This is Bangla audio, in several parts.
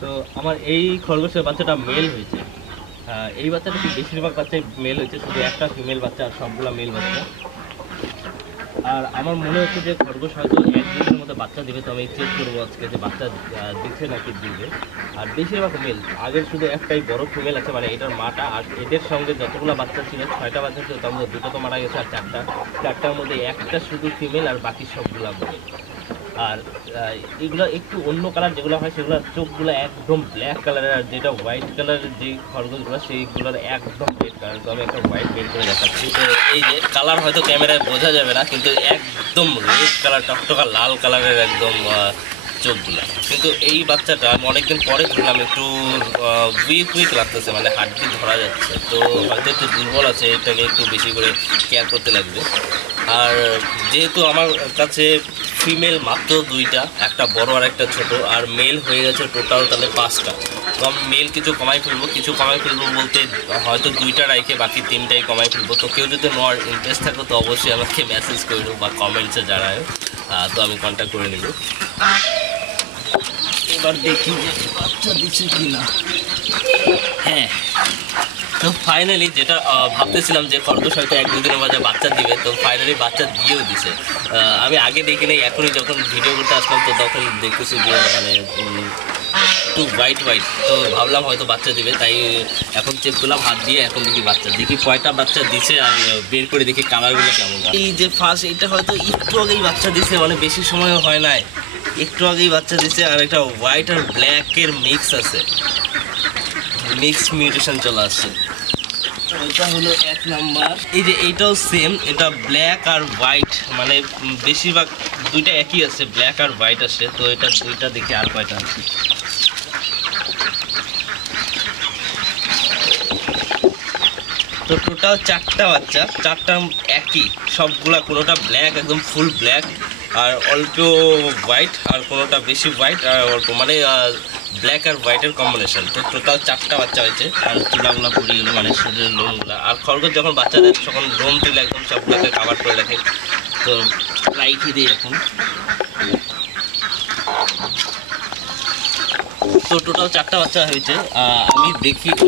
তো আমার এই খরগোশের বাচ্চাটা মেল হয়েছে। এই বাচ্চাটা কি বেশিরভাগ বাচ্চাই মেল হয়েছে, শুধু একটা ফিমেল বাচ্চা আর সবগুলা মেল বাচ্চা। আর আমার মনে হচ্ছে যে খরগোশ হয়তো একদিনের মধ্যে বাচ্চা দিবে, তো আমি চেক করবো আজকে যে বাচ্চা দিচ্ছে নাকি দিবে। আর বেশিরভাগ মেল, আগের শুধু একটাই বড় ফিমেল আছে, মানে এটার মাটা। আর এদের সঙ্গে যতগুলো বাচ্চা ছিল 6টা বাচ্চা ছিল, তার মধ্যে 2টো তো মারা গেছে, আর 4টার মধ্যে একটা শুধু ফিমেল আর বাকি সবগুলা মেল। আর এগুলো একটু অন্য কালার যেগুলো হয় সেগুলো চোখগুলো একদম ব্ল্যাক কালারের, আর যেটা হোয়াইট কালারের যে খরগোশগুলো সেইগুলোর একদম রেড কালার। তো আমি একটা হোয়াইট বের করে দেখাচ্ছি। তো এই যে কালার হয়তো ক্যামেরায় বোঝা যাবে না, কিন্তু একদম রেড কালার, টকটকা লাল কালারের একদম চোখগুলা। কিন্তু এই বাচ্চাটা আমি অনেকদিন পরে ধরলাম, একটু উইক লাগতেছে, মানে হাড্ডি ধরা যাচ্ছে। তো হয়তো একটু দুর্বল আছে, এটাকে একটু বেশি করে কেয়ার করতে লাগবে। আর যেহেতু আমার কাছে ফিমেল মাত্র 2টা, একটা বড় আর একটা ছোট, আর মেল হয়ে গেছে টোটাল তাহলে 5টা। তো আমি মেল কিছু কমাই ফেলবো বলতে হয়তো 2টা রাইখে বাকি 3টাই কমাই ফেলবো। তো কেউ যদি নেওয়ার ইন্টারেস্ট থাকে তো অবশ্যই আমাকে মেসেজ করে দেবো বা কমেন্টসে জানায়, তো আমি কন্ট্যাক্ট করে নেব। এবার দেখি যে বাচ্চা দিচ্ছে কি না। হ্যাঁ, তো ফাইনালি যেটা ভাবতেছিলাম যে খরগোশ হয়তো 1-2 দিনের মধ্যে বাচ্চা দিবে, তো ফাইনালি বাচ্চা দিয়েও দিছে। আমি আগে দেখি নাই, এখনই যখন ভিডিও করতে আসলাম তো তখন দেখতেছি যে মানে একটু হোয়াইট, তো ভাবলাম হয়তো বাচ্চা দিবে, তাই এখন চেক করলাম হাত দিয়ে। এখন দেখি কয়টা বাচ্চা দিছে, আর বের করে দেখি কালারগুলো কেমন। এই যে ফার্স্ট এটা হয়তো একটু আগেই বাচ্চা দিছে, মানে বেশি সময় হয় নাই, একটু আগেই বাচ্চা দিছে। আর একটা হোয়াইট আর ব্ল্যাকের মিক্স আছে, মিক্স মিউটেশন চলে আসছে। এটা হলো 1 নাম্বার। এই যে এইটাও সেম, এটা ব্ল্যাক আর হোয়াইট, মানে বেশিরভাগ 2টা একই আছে, ব্ল্যাক আর হোয়াইট আছে। তো এটা 2টা দেখি আর কয়টা আছে। তো টোটাল 4টা বাচ্চা, 4টা একই, সবগুলা কোনোটা ব্ল্যাক একদম ফুল ব্ল্যাক, আর অল্প হোয়াইট, আর কোনোটা বেশি হোয়াইট আর অল্প, মানে ব্ল্যাক আর হোয়াইটের কম্বিনেশন। তো টোটাল 4টা বাচ্চা হয়েছে। আর চুলাগুলো পড়ে গেলো, মানে শরীরের লোমগুলো। আর খরগোশ যখন বাচ্চা দেয় তখন লোম তুলে একদম সবগুলোকে কাভার করে রাখে। তো রাইখে দিই এখন। তো টোটাল 4টা বাচ্চা হয়েছে। আমি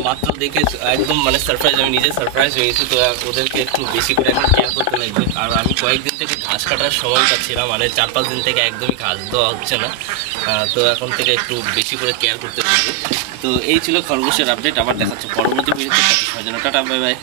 মাত্র দেখে একদম মানে সারপ্রাইজ, আমি নিজে সারপ্রাইজ হয়ে গেছি। তো ওদেরকে একটু বেশি করে এখন কেয়ার করতে লাগবে। আর আমি কয়েকদিন থেকে ঘাস কাটার সময় পাচ্ছিলাম, মানে 4-5 দিন থেকে একদমই ঘাস দেওয়া হচ্ছে না। তো এখন থেকে একটু বেশি করে কেয়ার করতে লাগবে। তো এই ছিল খরগোশের আপডেট। আবার দেখাচ্ছে পরবর্তী ভিডিওতে। Tata, bye bye.